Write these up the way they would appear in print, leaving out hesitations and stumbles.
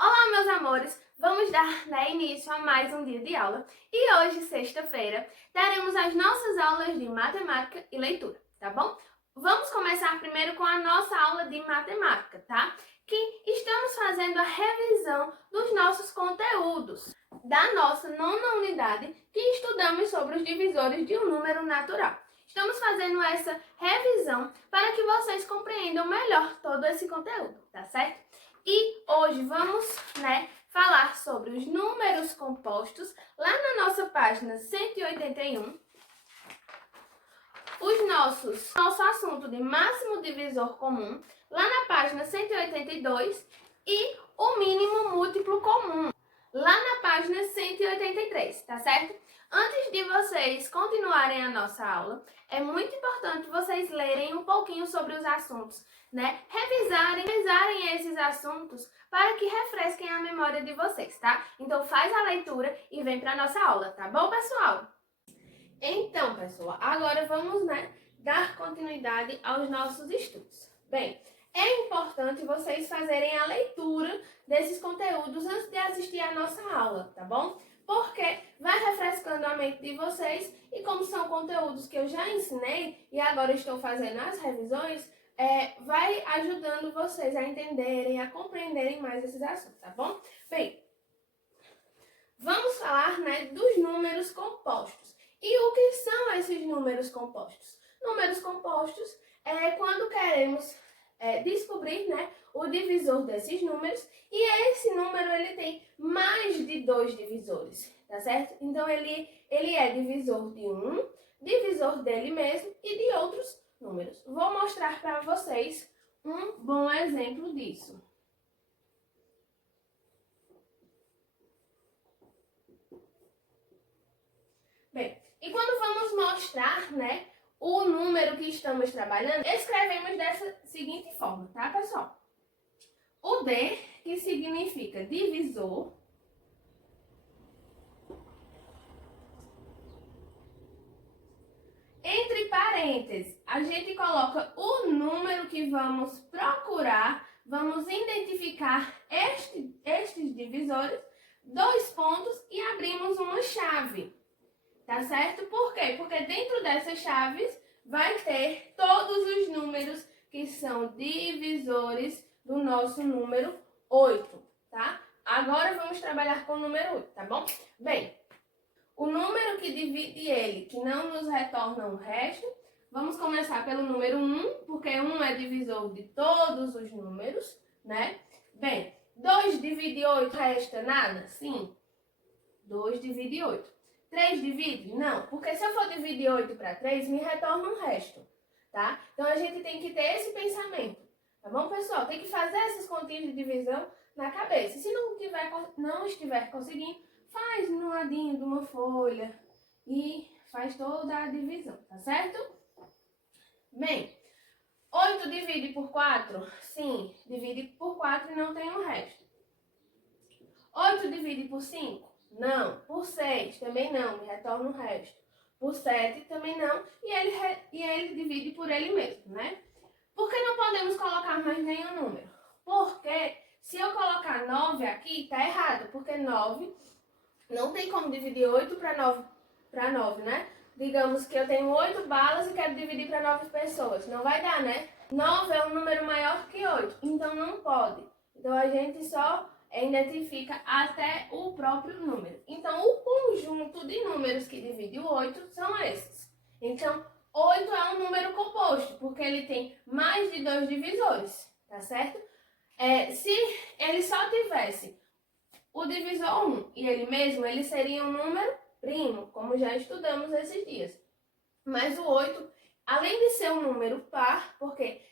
Olá, meus amores! Vamos dar início a mais um dia de aula e hoje, sexta-feira, teremos as nossas aulas de matemática e leitura, tá bom? Vamos começar primeiro com a nossa aula de matemática, tá? Que estamos fazendo a revisão dos nossos conteúdos da nossa nona unidade que estudamos sobre os divisores de um número natural. Estamos fazendo essa revisão para que vocês compreendam melhor todo esse conteúdo, tá certo? E hoje vamos, falar sobre os números compostos lá na nossa página 181. Nosso assunto de máximo divisor comum lá na página 182 e o mínimo múltiplo comum lá na página 183, tá certo? Antes de vocês continuarem a nossa aula, é muito importante vocês lerem um pouquinho sobre os assuntos, revisarem esses assuntos para que refresquem a memória de vocês, tá? Então faz a leitura e vem para nossa aula, tá bom, pessoal? Então, pessoal, agora vamos, dar continuidade aos nossos estudos. Bem, é importante vocês fazerem a leitura desses conteúdos antes de assistir a nossa aula, tá bom? Porque vai refrescando a mente de vocês e como são conteúdos que eu já ensinei e agora estou fazendo as revisões, vai ajudando vocês a entenderem, a compreenderem mais esses assuntos, tá bom? Bem, vamos falar, dos números compostos. E o que são esses números compostos? Números compostos é quando queremos descobrir, o divisor desses números, e esse número ele tem mais de 2 divisores, tá certo? Então ele é divisor de um, divisor dele mesmo e de outros números. Vou mostrar para vocês um bom exemplo disso. Bem, e quando vamos mostrar, o número que estamos trabalhando, escrevemos dessa seguinte forma, tá, pessoal? O D, que significa divisor, entre parênteses, a gente coloca o número que vamos procurar, vamos identificar estes divisores, 2 pontos e abrimos uma chave. Tá certo? Por quê? Porque dentro dessas chaves vai ter todos os números que são divisores do nosso número 8, tá? Agora vamos trabalhar com o número 8, tá bom? Bem, o número que divide ele, que não nos retorna o resto, vamos começar pelo número 1, porque 1 é divisor de todos os números, né? Bem, 2 divide 8, resta nada? Sim. 2 divide 8. 3 divide? Não, porque se eu for dividir 8 para 3, me retorna um resto, tá? Então, a gente tem que ter esse pensamento, tá bom, pessoal? Tem que fazer essas continhas de divisão na cabeça. Se não estiver conseguindo, faz no ladinho de uma folha e faz toda a divisão, tá certo? Bem, 8 divide por 4? Sim, divide por 4 e não tem o resto. 8 divide por 5? Não. Por 6 também não, me retorna o resto. Por 7 também não, e ele divide por ele mesmo, né? Por que não podemos colocar mais nenhum número? Porque se eu colocar 9 aqui, tá errado, porque 9 não tem como dividir 8 para 9, né? Digamos que eu tenho 8 balas e quero dividir para 9 pessoas. Não vai dar, né? 9 é um número maior que 8, então não pode. Então a gente só identifica até o próprio número. Então, o conjunto de números que divide o 8 são esses. Então, 8 é um número composto, porque ele tem mais de 2 divisores, tá certo? Se ele só tivesse o divisor 1 e ele mesmo, ele seria um número primo, como já estudamos esses dias. Mas o 8, além de ser um número par, porque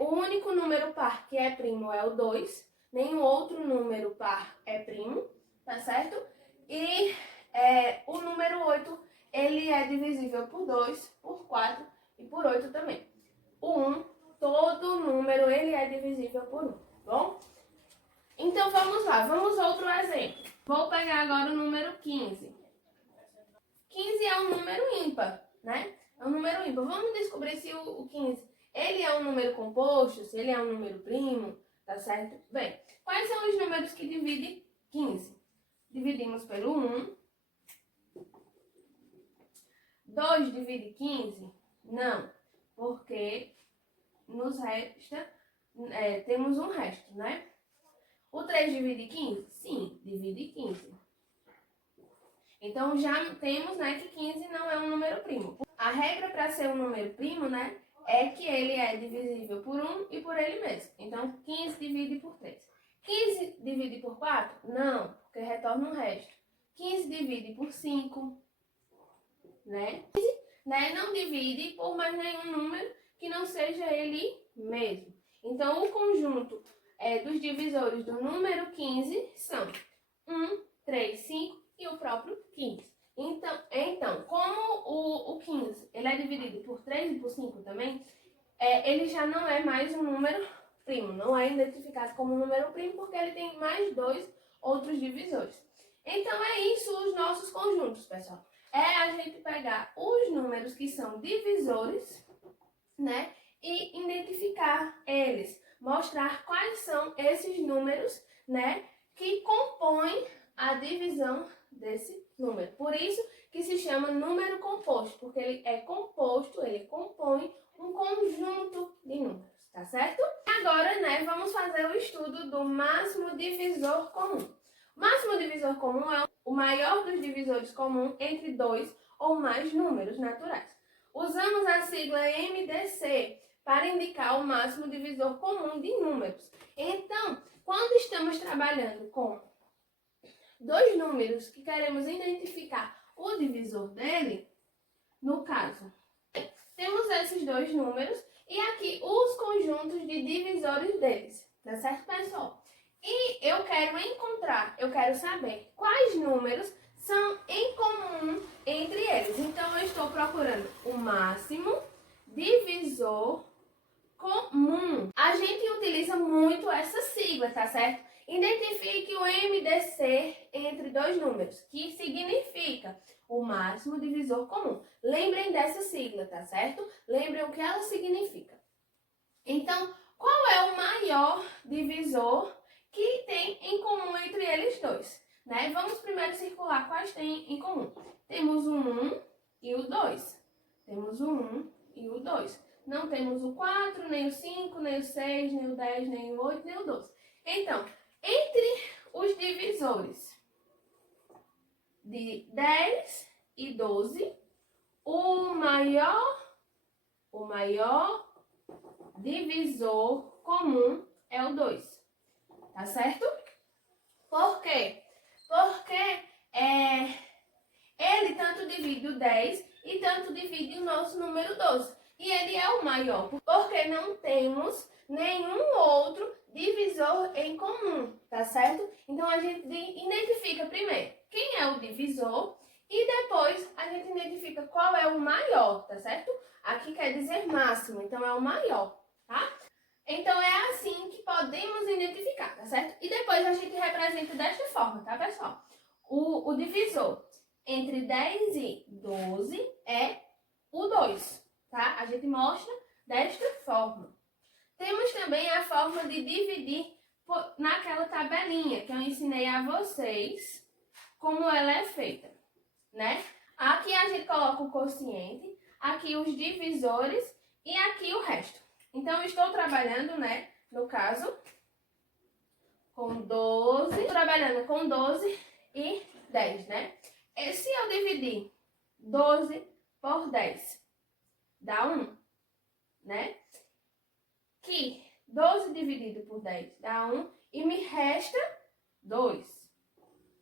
o único número par que é primo é o 2, nenhum outro número par é primo, tá certo? E o número 8, ele é divisível por 2, por 4 e por 8 também. O 1, todo número, ele é divisível por 1, bom? Então vamos lá, vamos outro exemplo. Vou pegar agora o número 15. 15 é um número ímpar, né? É um número ímpar. Vamos descobrir se o 15, ele é um número composto, se ele é um número primo. tá certo? Bem, quais são os números que dividem 15? Dividimos pelo 1. 2 divide 15? Não, porque nos resta, temos um resto, né? O 3 divide 15? Sim, divide 15. Então, já temos, né, que 15 não é um número primo. A regra para ser um número primo, né, é que ele é divisível por 1 e por ele mesmo. Então, 15 divide por 3. 15 divide por 4? Não, porque retorna um resto. 15 divide por 5, né? 15, né, não divide por mais nenhum número que não seja ele mesmo. Então, o conjunto dos divisores do número 15 são 1, 3, 5 e o próprio 15. Então como o 15 ele é dividido por 3 e por 5 também, ele já não é mais um número primo, não é identificado como um número primo porque ele tem mais 2 outros divisores. Então é isso os nossos conjuntos, pessoal. É a gente pegar os números que são divisores, né, e identificar eles, mostrar quais são esses números, né, que compõem a divisão desse número. Por isso que se chama número composto, porque ele é composto, ele compõe um conjunto de números, tá certo? Agora, né, vamos fazer o estudo do máximo divisor comum. O máximo divisor comum é o maior dos divisores comuns entre dois ou mais números naturais. Usamos a sigla MDC para indicar o máximo divisor comum de números. Então, quando estamos trabalhando com dois números que queremos identificar o divisor dele, no caso, temos esses dois números e aqui os conjuntos de divisores deles, tá certo, pessoal? E eu quero saber quais números são em comum entre eles. Então, eu estou procurando o máximo divisor comum. A gente utiliza muito essa sigla, tá certo? Identifique o MDC entre dois números, que significa o máximo divisor comum. Lembrem dessa sigla, tá certo? Lembrem o que ela significa. Então, qual é o maior divisor que tem em comum entre eles dois? Né? Vamos primeiro circular quais tem em comum. Temos o 1 e o 2. Temos o 1 e o 2. Não temos o 4, nem o 5, nem o 6, nem o 10, nem o 8, nem o 12. Então, entre os divisores de 10 e 12, o maior divisor comum é o 2. Tá certo? Por quê? Porque ele tanto divide o 10 e tanto divide o nosso número 12. E ele é o maior, porque não temos nenhum outro divisor em comum, tá certo? Então, a gente identifica primeiro quem é o divisor e depois a gente identifica qual é o maior, tá certo? Aqui quer dizer máximo, então é o maior, tá? Então, é assim que podemos identificar, tá certo? E depois a gente representa desta forma, tá, pessoal? O divisor entre 10 e 12 é o 2, tá? A gente mostra desta forma. Temos também a forma de dividir naquela tabelinha que eu ensinei a vocês como ela é feita, né? Aqui a gente coloca o quociente, aqui os divisores e aqui o resto. Então, eu estou trabalhando, né, no caso, com 12. Estou trabalhando com 12 e 10, né? E se eu dividir 12 por 10, dá 1, né? Que 12 dividido por 10 dá 1 e me resta 2,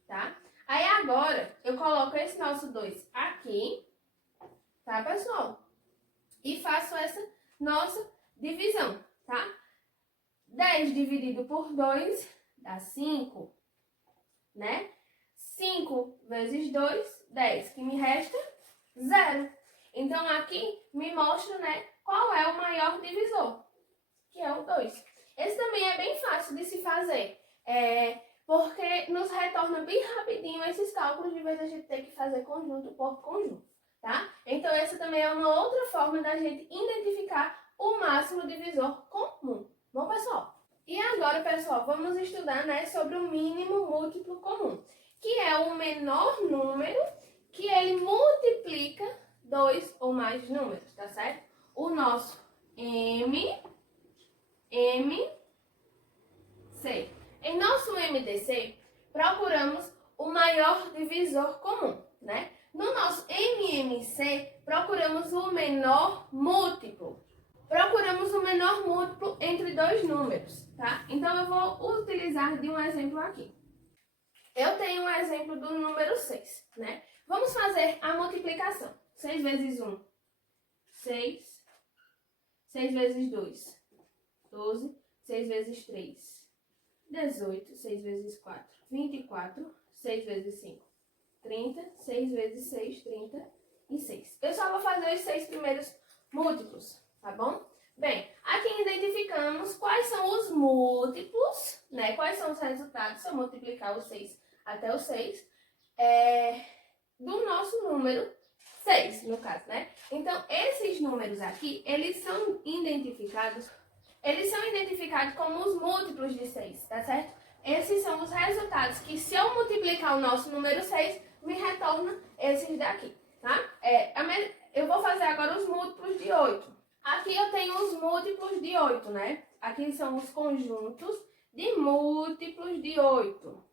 tá? Aí agora, eu coloco esse nosso 2 aqui, tá, pessoal? E faço essa nossa divisão, tá? 10 dividido por 2 dá 5, né? 5 vezes 2, 10, que me resta 0. Então, aqui me mostra, né, qual é o maior divisor, que é o 2. Esse também é bem fácil de se fazer, porque nos retorna bem rapidinho esses cálculos, de vez a gente ter que fazer conjunto por conjunto, tá? Então, essa também é uma outra forma da gente identificar o máximo divisor comum. Bom, pessoal? E agora, pessoal, vamos estudar, né, sobre o mínimo múltiplo comum, que é o menor número que ele multiplica dois ou mais números, tá certo? O nosso MDC. Em nosso MDC, procuramos o maior divisor comum, né? No nosso MMC, procuramos o menor múltiplo. Procuramos o menor múltiplo entre dois números, tá? Então, eu vou utilizar de um exemplo aqui. Eu tenho um exemplo do número 6, né? Vamos fazer a multiplicação. 6 vezes 1, 6. 6 vezes 2, 12. 6 vezes 3, 18. 6 vezes 4, 24. 6 vezes 5, 30. 6 vezes 6, 36. Eu só vou fazer os 6 primeiros múltiplos, tá bom? Bem, aqui identificamos quais são os múltiplos, né? Quais são os resultados, se eu multiplicar o 6 até o 6, do nosso número 6, no caso, né? Então, esses números aqui, eles são identificados como os múltiplos de 6, tá certo? Esses são os resultados que, se eu multiplicar o nosso número 6, me retorna esses daqui, tá? Eu vou fazer agora os múltiplos de 8. Aqui eu tenho os múltiplos de 8, né? Aqui são os conjuntos de múltiplos de 8.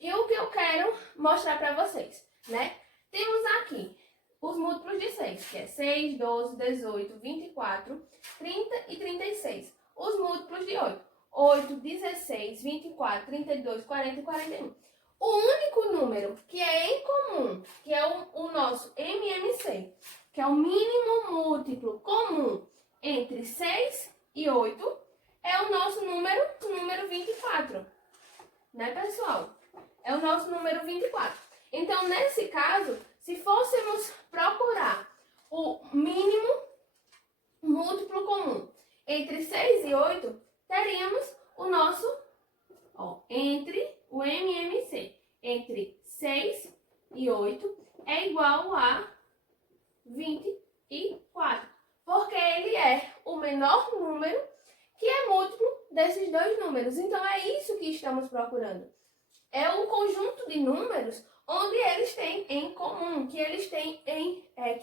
E o que eu quero mostrar para vocês, né? Temos aqui os múltiplos de 6, que é 6, 12, 18, 24, 30 e 36. Os múltiplos de 8, 8, 16, 24, 32, 40 e 41. O único número que é em comum, que é o nosso MMC, que é o mínimo múltiplo comum entre 6 e 8, é o nosso número 24. Né, pessoal? É o nosso número 24. Então, nesse caso, se fôssemos procurar o mínimo múltiplo comum entre 6 e 8, teríamos o nosso, entre o MMC, entre 6 e 8, é igual a 24. Porque ele é o menor número que é múltiplo desses dois números. Então, é isso que estamos procurando. É o conjunto de números onde eles têm em comum, que eles têm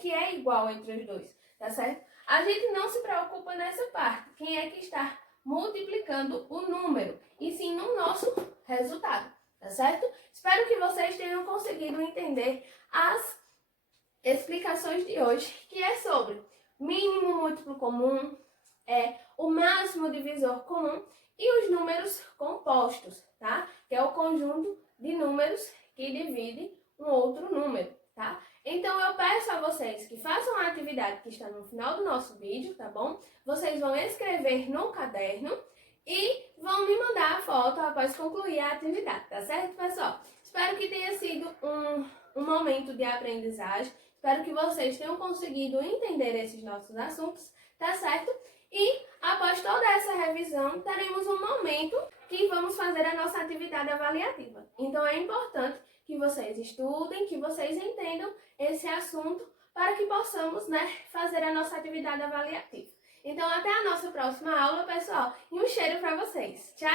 que é igual entre os dois, tá certo? A gente não se preocupa nessa parte, quem é que está multiplicando o número, e sim no nosso resultado, tá certo? Espero que vocês tenham conseguido entender as explicações de hoje, que é sobre mínimo múltiplo comum, o máximo divisor comum e os números compostos, tá? Que é o conjunto de números que divide um outro número, tá? Então, eu peço a vocês que façam a atividade que está no final do nosso vídeo, tá bom? Vocês vão escrever no caderno e vão me mandar a foto após concluir a atividade, tá certo, pessoal? Espero que tenha sido um momento de aprendizagem. Espero que vocês tenham conseguido entender esses nossos assuntos, tá certo? E após toda essa revisão, teremos um momento que vamos fazer a nossa atividade avaliativa. Então, é importante que vocês estudem, que vocês entendam esse assunto para que possamos, né, fazer a nossa atividade avaliativa. Então, até a nossa próxima aula, pessoal, e um cheiro para vocês. Tchau!